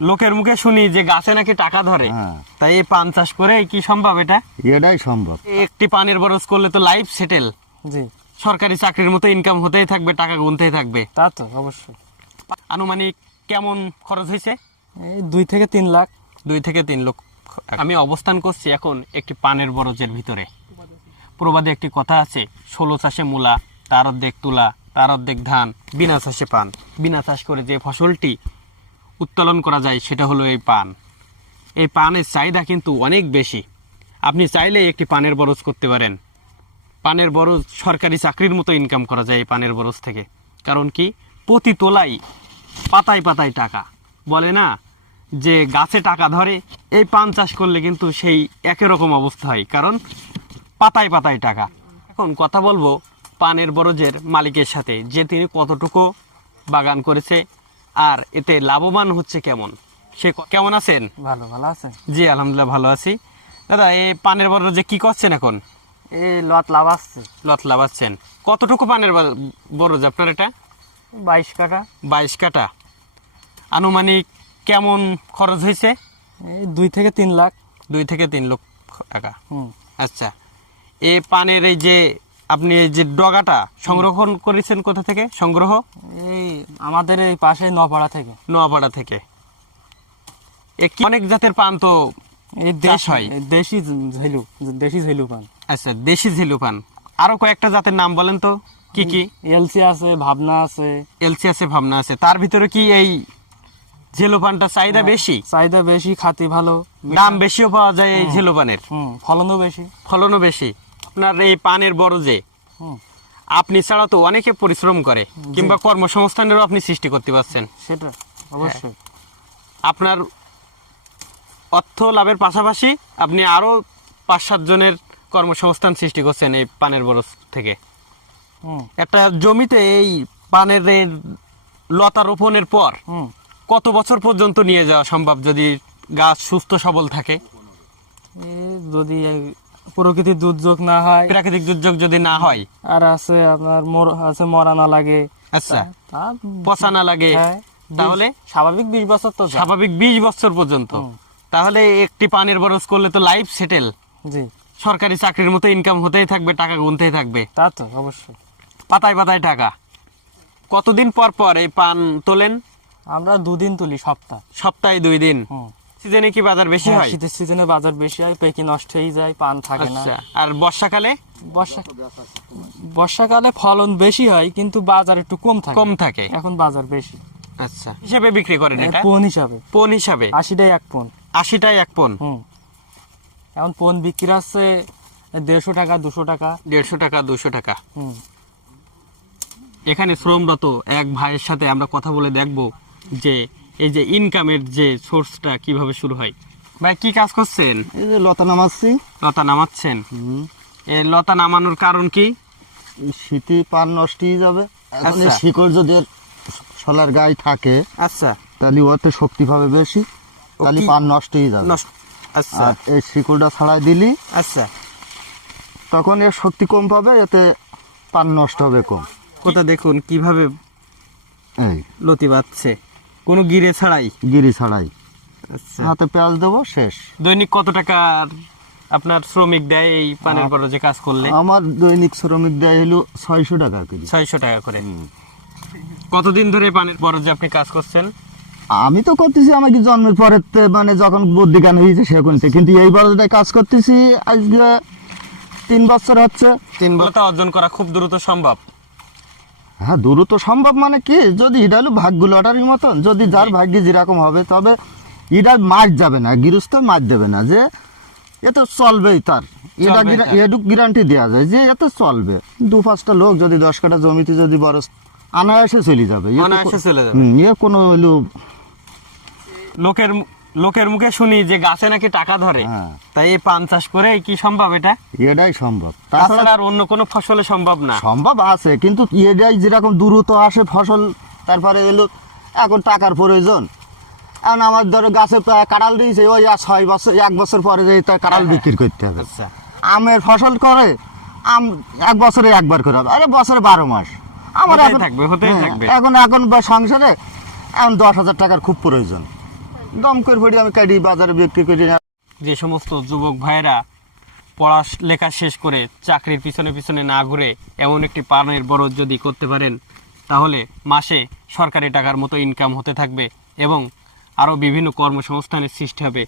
লোকের মুখে শুনি যে গাছে নাকি টাকা ধরে। হ্যাঁ। তাই এই পান চাষ করে কি সম্ভব এটা? এটাই সম্ভব। একটি পানের বরজ করলে তো লাইফ সেটেল জি। সরকারি চাকরির মতো ইনকাম হতেই থাকবে টাকা গুনতেই থাকবে। তা তো অবশ্যই। আনুমানিক কেমন খরচ হয়েছে? দুই থেকে তিন লাখ। দুই থেকে তিন লক্ষ। আমি অবস্থান করছি এখন একটি পানের বরজের ভিতরে। প্রবাদে একটি কথা আছে ষোলো চাষে মূলা তার অর্ধেক তুলা তার অর্ধেক ধান বিনা চাষে পান। বিনা চাষ করে যে ফসলটি উত্তোলন করা যায়, সেটা হলো এই পান। এই পানের চাহিদা কিন্তু অনেক বেশি। আপনি চাইলেই একটি পানের বরজ করতে পারেন। পানের বরজ সরকারি চাকরির মতো ইনকাম করা যায় এই পানের বরজ থেকে। কারণ কি? প্রতি তোলাই পাতায় পাতায় টাকা। বলে না? যে গাছে টাকা ধরে, এই পান চাষ করলে কিন্তু সেই একই রকম অবস্থা হয়। কারণ পাতায় পাতায় টাকা। এখন কথা বলব পানের বরজের মালিকের সাথে, যে তিনি কতটুকু বাগান করেছে আর এতে লাভবান হচ্ছে কেমন? সে কেমন আছেন? ভালো ভালো আছে জি আলহামদুলিল্লাহ ভালো আছি। দাদা এই পানের বরজে কি করছেন এখন? এই লত লাভ আসছে। লত লাভাচ্ছেন কতটুকু পানের বরজ আপনার এটা? বাইশ কাটা বাইশ কাটা আনুমানিক কেমন খরচ হয়েছে? এই দুই থেকে তিন লাখ। দুই থেকে তিন লক্ষ টাকা। হুম। আচ্ছা। এই পানের এই যে আপনি যে ডগাটা সংরক্ষণ করেছেন কোথা থেকে? সংগ্রহ? এই আমাদের এই পাশে নপাড়া থেকে। নোয়াপাড়া থেকে। অনেক জাতের পান তো দেশ হয়। হয় দেশি ঝেলু দেশি ঝেলু পান। আচ্ছা দেশি ঝিলু পান। আরও কয়েকটা জাতের নাম বলেন তো কি কি? এলসি আছে ভাবনা আছে। এলসি আছে ভাবনা আছে। তার ভিতরে কি এই ঝিলু পানটা চাহিদা বেশি? চাহিদা বেশি খাতি ভালো। দাম বেশিও পাওয়া যায় এই ঝিলু পানের। ফলনও বেশি। ফলনও বেশি। আপনার এই পানের বরজে আপনি ছাড়া তো অনেকে পরিশ্রম করে কিংবা কর্মসংস্থানেরও আপনি সৃষ্টি করতে পারছেন। সেটা অবশ্যই। আপনার অর্থ লাভের পাশাপাশি আপনি আরও পাঁচ সাত জনের কর্মসংস্থান সৃষ্টি করছেন এই পানের বরজ থেকে। একটা জমিতে এই পানের লতা রোপণের পর কত বছর পর্যন্ত নিয়ে যাওয়া সম্ভব যদি গাছ সুস্থ সবল থাকে? যদি প্রকৃতির দুর্যোগ না হয়। প্রাকৃতিক দুর্যোগ যদি না হয়? আর আছে আপনার মোর আছে মরা না লাগে। আচ্ছা। পচা না লাগে। হ্যাঁ, তাহলে? স্বাভাবিক বিশ বছর তো স্বাভাবিক বিশ বছর পর্যন্ত। তাহলে একটি পানের বরজ করলে তো লাইফ সেটেল জি। সরকারি চাকরির মতো ইনকাম হতেই থাকবে টাকা গুনতেই থাকবে। তা তো অবশ্যই। পাতায় পাতায় টাকা। কতদিন পর পর এই পান তোলেন? আমরা দুদিন তুলি সপ্তাহ। সপ্তাহে দুই দিন। সিজনে কি বাজার বেশি হ্যাঁ, হয়? শীতের সিজনে বাজার বেশি হয় পেকি নষ্ট হয়ে যায় পান থাকে না। আচ্ছা আর বর্ষাকালে? বর্ষা বর্ষাকালে ফলন বেশি হয় কিন্তু বাজার একটু কম থাকে। কম থাকে। এখন বাজার বেশি। আচ্ছা হিসেবে বিক্রি করেন এটা? পোন হিসাবে। পন হিসাবে? আশিটাই এক পোন আশিটাই এক পন হুম। এখন পোন বিক্রি আছে দেড়শো টাকা দুশো টাকা। দেড়শো টাকা দুশো টাকা? হুম। এখানে শ্রমরত এক ভাইয়ের সাথে আমরা কথা বলে দেখব যে এই যে ইনকামের যে সোর্সটা কীভাবে শুরু হয়? ভাই কি কাজ করছেন? এই যে লতা নামাচ্ছি। লতা নামাচ্ছেন? এই লতা নামানোর কারণ কি? শীতে পান নষ্ট হয়ে যাবে আচ্ছা। শিকড় যদি শলার গায়ে থাকে আচ্ছা। তাহলে ওতে শক্তি পাবে বেশি তাহলে পান নষ্ট হয়ে যাবে আচ্ছা। এই শিকড়টা ছাড়াই দিলি আচ্ছা। তখন এর শক্তি কম পাবে এতে পান নষ্ট হবে কম। কোথা দেখুন কীভাবে এই। লতি বাঁধছে। কোনো গিরে ছাড়াই? গিরি ছাড়াই। আচ্ছা। হাতে পেঁয়াজ দেবো শেষ। দৈনিক কত টাকার আপনার শ্রমিক দেয় এই পানের বরজে কাজ করলে? আমার দৈনিক শ্রমিক দেয় হলো ছয়শো টাকা করে। ছয়শো টাকা করে। কতদিন ধরে পানের বরজে আপনি কাজ করছেন? আমি তো করতেছি আমাকে জন্মের পরে মানে যখন বুদ্ধি জ্ঞান হয়েছে সেখান থেকে কিন্তু এই বছরটায় কাজ করতেছি আজকে তিন বছর হচ্ছে। তিন বলতা অর্জন করা খুব দ্রুত সম্ভব। হ্যাঁ দূর তো সম্ভব মানে কি? যদি এটা হলো ভাগ্য লটারির মতন যদি যার ভাগ্যে যেরকম হবে তবে এটা মার যাবে না গৃহস্থ মার দেবে না যে এ তো চলবেই তার। এটা এটুক গ্যারান্টি দেওয়া যায় যে এত চলবে। দু পাঁচটা লোক যদি দশ কাটা জমিতে যদি বড় আনায়াসে চলে যাবে। এ কোনো লোকের লোকের মুখে শুনি যে গাছে নাকি টাকা ধরে। হ্যাঁ। তাই এই পান চাষ করে কি সম্ভব এটা? এটাই সম্ভব। তাছাড়া তাছাড়া আর অন্য কোনো ফসলে সম্ভব না। সম্ভব আছে কিন্তু এটাই যেরকম দ্রুত আসে ফসল তারপরে এলো এখন টাকার প্রয়োজন। এখন আমার ধরো গাছে কাঁঠাল দিয়েছে ওই আর ছয় বছর এক বছর পরে যে তার কাঁঠাল বিক্রি করতে হবে। আচ্ছা। আমের ফসল করে আম এক বছরে একবার করে হবে। আরে বছরে বারো মাস। আমার হতেই এখন থাকবে, হতেই হ্যাঁ, থাকবে। এখন এখন বা সংসারে এখন দশ হাজার টাকার খুব প্রয়োজন। দম করে পড়ি আমি কাটি বাজারে বিক্রি করি না। যে সমস্ত যুবক ভাইয়েরা পড়ালেখা শেষ করে চাকরির পিছনে পিছনে না ঘুরে এমন একটি পানের বরজ যদি করতে পারেন, তাহলে মাসে সরকারি টাকার মতো ইনকাম হতে থাকবে এবং আরও বিভিন্ন কর্মসংস্থানের সৃষ্টি হবে।